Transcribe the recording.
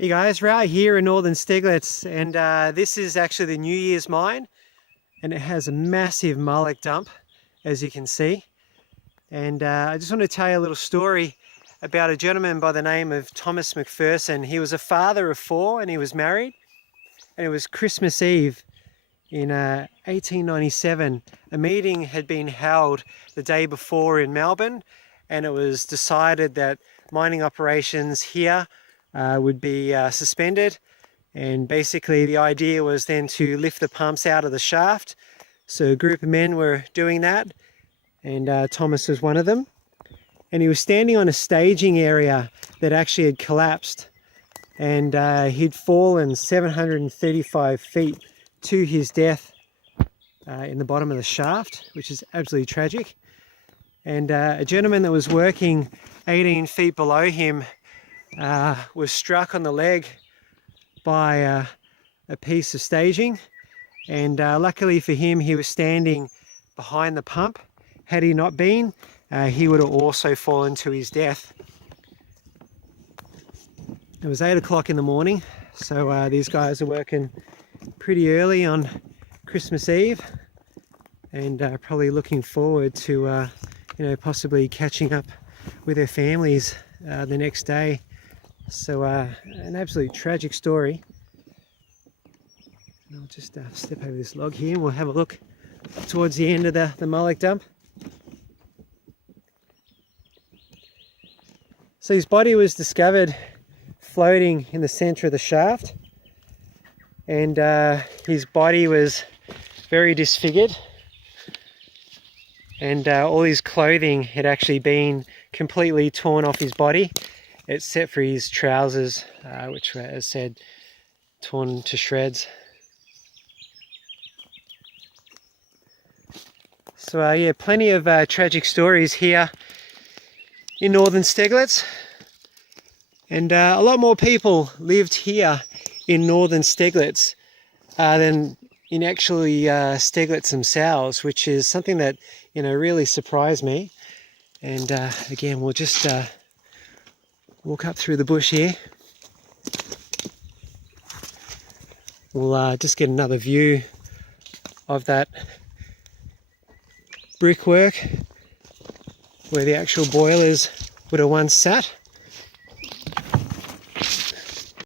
Hey guys, right here in Northern Steglitz, and this is actually the New Year's mine, and it has a massive mullock dump, as you can see. And I just want to tell you a little story about a gentleman by the name of Mc Pherson. He was a father of four and he was married, and it was Christmas Eve in 1897. A meeting had been held the day before in Melbourne, and it was decided that mining operations here would be suspended, and basically the idea was then to lift the pumps out of the shaft. So a group of men were doing that, and Thomas was one of them, and he was standing on a staging area that actually had collapsed, and he'd fallen 735 feet to his death in the bottom of the shaft, which is absolutely tragic. And a gentleman that was working 18 feet below him was struck on the leg by a piece of staging, and luckily for him, he was standing behind the pump. Had he not been, he would have also fallen to his death. It was 8 o'clock in the morning, so these guys are working pretty early on Christmas Eve, and probably looking forward to possibly catching up with their families the next day. So an absolutely tragic story. And I'll just step over this log here and we'll have a look towards the end of the mullock dump. So his body was discovered floating in the center of the shaft, and his body was very disfigured, and all his clothing had actually been completely torn off his body, except for his trousers, which were, as said, torn to shreds. So yeah, plenty of tragic stories here in Northern Steglitz, and a lot more people lived here in Northern Steglitz than in actually Steglitz themselves, which is something that really surprised me. And again, we'll just walk up through the bush here. We'll just get another view of that brickwork where the actual boilers would have once sat.